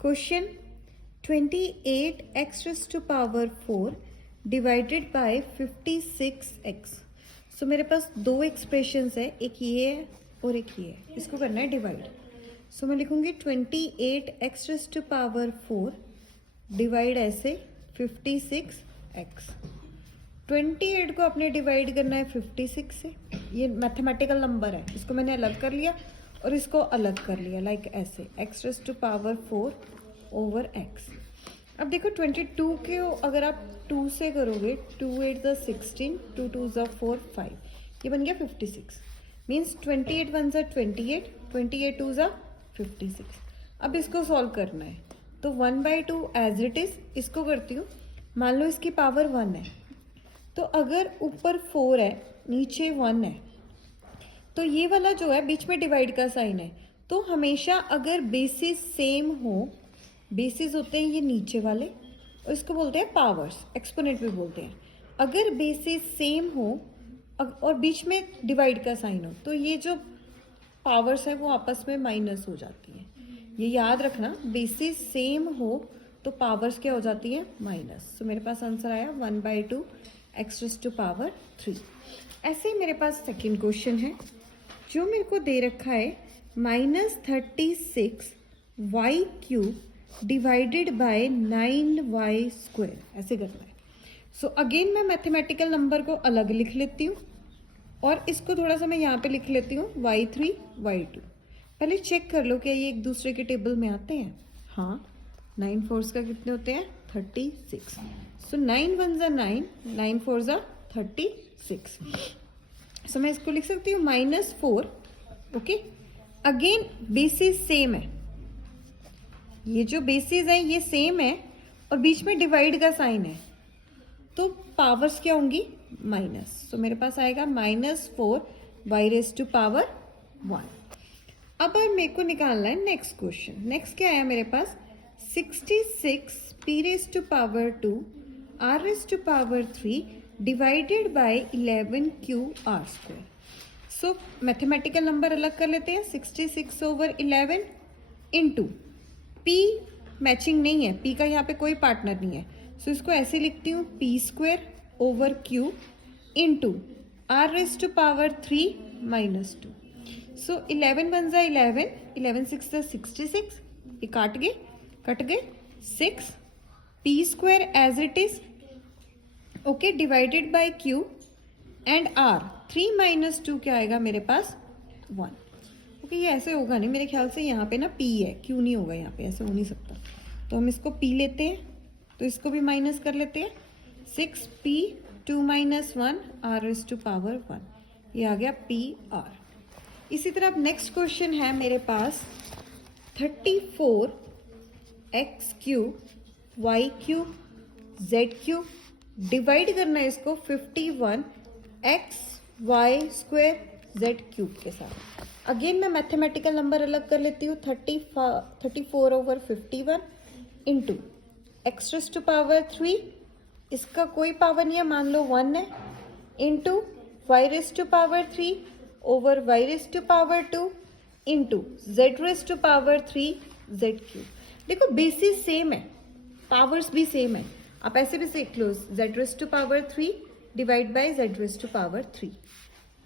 Question 28x raised to power 4 divided by 56x। सो मेरे पास दो expressions है, एक ये है और एक ये है, इसको करना है डिवाइड। सो मैं लिखूंगी 28x raised to power 4 divide ऐसे 56x। 28 को आपने डिवाइड करना है 56 से, ये मैथमेटिकल नंबर है, इसको मैंने अलग कर लिया और इसको अलग कर लिया लाइक ऐसे x raised to power 4 over x। अब देखो 22 के अगर आप 2 से करोगे, 2 8 ज़ा 16, 2 2 ज़ा 4 5, ये बन गया 56। मीन्स 28 1 ज़ा 28, 28 2 ज़ा 56। अब इसको सॉल्व करना है तो 1/2 एज इट इज़ इसको करती हूँ। मान लो इसकी पावर 1 है, तो अगर ऊपर 4 है नीचे 1 है, तो ये वाला जो है बीच में डिवाइड का साइन है, तो हमेशा अगर बेसिस सेम हो, बेसिस होते हैं ये नीचे वाले और इसको बोलते हैं पावर्स, एक्सपोनेंट भी बोलते हैं। अगर बेसिस सेम हो और बीच में डिवाइड का साइन हो, तो ये जो पावर्स है वो आपस में माइनस हो जाती हैं। ये याद रखना, बेसिस सेम हो तो पावर्स क्या हो जाती है, माइनस। तो मेरे पास आंसर आया 1/2 x raised to power 3। ऐसे ही मेरे पास सेकेंड क्वेश्चन है जो मेरे को दे रखा है -36 y³ डिवाइडेड बाय 9y², ऐसे करना है। सो अगेन मैं मैथमेटिकल नंबर को अलग लिख लेती हूँ और इसको थोड़ा सा मैं यहाँ पे लिख लेती हूँ y3 y2। पहले चेक कर लो क्या ये एक दूसरे के टेबल में आते हैं। हाँ, 9 4s का कितने होते हैं, 36। सो 9 1 ज़ा 9, 9 4 ज़ा 36। सो मैं इसको लिख सकती हूँ -4। ओके, अगेन बेसिस सेम है, ये जो बेसिस है ये सेम है और बीच में डिवाइड का साइन है, तो पावर्स क्या होंगी, माइनस। सो मेरे पास आएगा -4 y raised to power 1। अब मेरे को निकालना है नेक्स्ट क्वेश्चन। नेक्स्ट क्या आया मेरे पास, 66 p raised to power 2 r raised to power 3 divided by 11q r²। So mathematical number अलग कर लेते हैं, 66 ओवर 11 इंटू p मैचिंग नहीं है, p का यहाँ पे कोई पार्टनर नहीं है, सो इसको ऐसे लिखती हूँ p² over q into r raised to power 3 -2। सो 11 1 ज़ा 11, 11 6 ज़ा 66, ये कट गए 6 p² as it is. Okay, divided by q and r 3 - 2 क्या आएगा मेरे पास, 1। ओके, ये ऐसे होगा नहीं मेरे ख्याल से, यहाँ पे ना p है, q नहीं होगा यहाँ पे, ऐसे हो नहीं सकता। तो हम इसको p लेते हैं, तो इसको भी माइनस कर लेते हैं, 6p 2 - 1 r raised to power 1, ये आ गया pr। इसी तरह अब नेक्स्ट क्वेश्चन है मेरे पास 34 x³ y³ z³ डिवाइड करना है इसको 51 x y² z³ के साथ। अगेन मैं मैथमेटिकल नंबर अलग कर लेती हूँ, 34 over 51 into x raised to power 3, इसका कोई पावर नहीं है, मान लो 1 है, into y raised to power 3 over y raised to power 2 into z raised to power 3 z³। देखो बेसिस सेम है, पावर्स भी सेम है, आप ऐसे भी सीख लो, z raised to power 3 divide by z raised to power 3।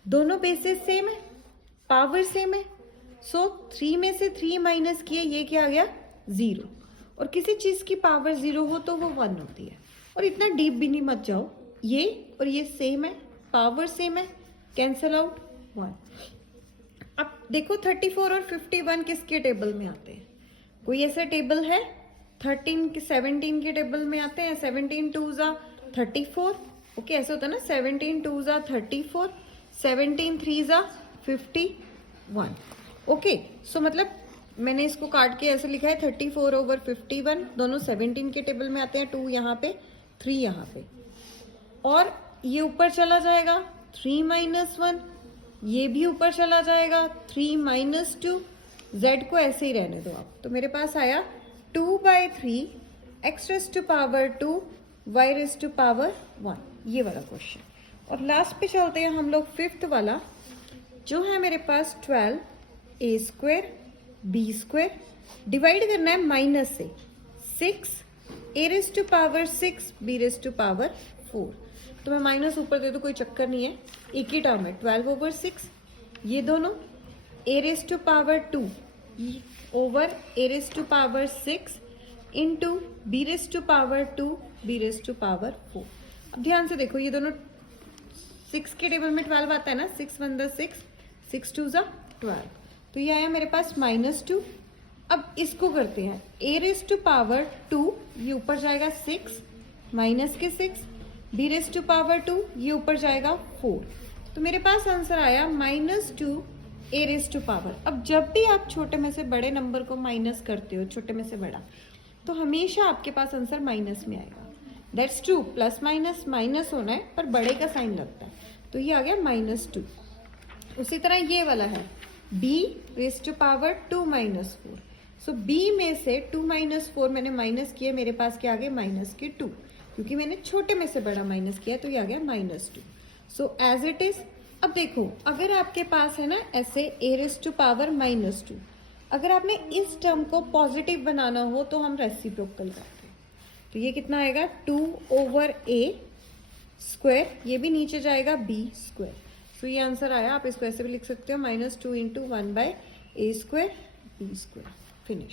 दोनों बेसिस सेम है, पावर सेम है, सो 3 में से 3 माइनस किए, ये क्या आ गया, 0। और किसी चीज की पावर 0 हो तो वो 1 होती है। और इतना डीप भी नहीं मत जाओ, ये और ये सेम है, पावर सेम है, कैंसल आउट 1। अब देखो 34 और 51 किसके टेबल में आते हैं, कोई ऐसा टेबल है, 13 के 17 के टेबल में आते हैं, 17 2 ज़ा 34। ओके, ऐसा होता है ना, 17 2 ज़ा 34, 17 3 ज़ा 51। ओके, सो मतलब मैंने इसको काट के ऐसे लिखा है 34 ओवर 51, दोनों 17 के टेबल में आते हैं, 2 यहाँ पे 3 यहाँ पे, और ये ऊपर चला जाएगा 3 - 1, ये भी ऊपर चला जाएगा 3 - 2, z को ऐसे ही रहने दो आप। तो मेरे पास आया 2/3 x raised to power 2 y raised to power 1, ये वाला क्वेश्चन। और लास्ट पे चलते हैं हम लोग, फिफ्थ वाला जो है मेरे पास 12a² बी स्क्वायर, डिवाइड करना है माइनस से 6 a raise to power 6 b raise to power 4। तो मैं माइनस ऊपर दे दूँ कोई चक्कर नहीं है, एक ही टर्म है 12/6, ये दोनों a raise to power 2 over a raise to power 6 into b raise to power 2 b raise to power 4। अब ध्यान से देखो ये दोनों 6 के टेबल में 12 आता है ना, 6 1 द 6, 6 2 ज़ा 12, तो ये आया मेरे पास -2। अब इसको करते हैं ए रेस टू पावर 2, ये ऊपर जाएगा 6 माइनस के 6, बी रेस टू पावर 2 ये ऊपर जाएगा 4, तो मेरे पास आंसर आया -2 ए रेस टू पावर। अब जब भी आप छोटे में से बड़े नंबर को माइनस करते हो, छोटे में से बड़ा, तो हमेशा आपके पास आंसर माइनस में आएगा। That's true, plus minus minus होना है पर बड़े का साइन लगता है, तो ये आ गया -2। उसी तरह ये वाला है b raise to power 2 -4। So b में से 2 -4 मैंने माइनस किया, मेरे पास क्या आ गया -2, क्योंकि मैंने छोटे में से बड़ा माइनस किया तो ये आ गया -2। So as it is. अब देखो अगर आपके पास है ना ऐसे a रेस टू पावर -2, अगर आपने इस टर्म को पॉजिटिव बनाना हो तो हम रेसिप्रोकल करते हैं, तो ये कितना आएगा 2/a स्क्वायर, ये भी नीचे जाएगा b स्क्वायर। सो ये आंसर आया। आप इसको ऐसे भी लिख सकते हो -2 × 1/a² b² फिनिश।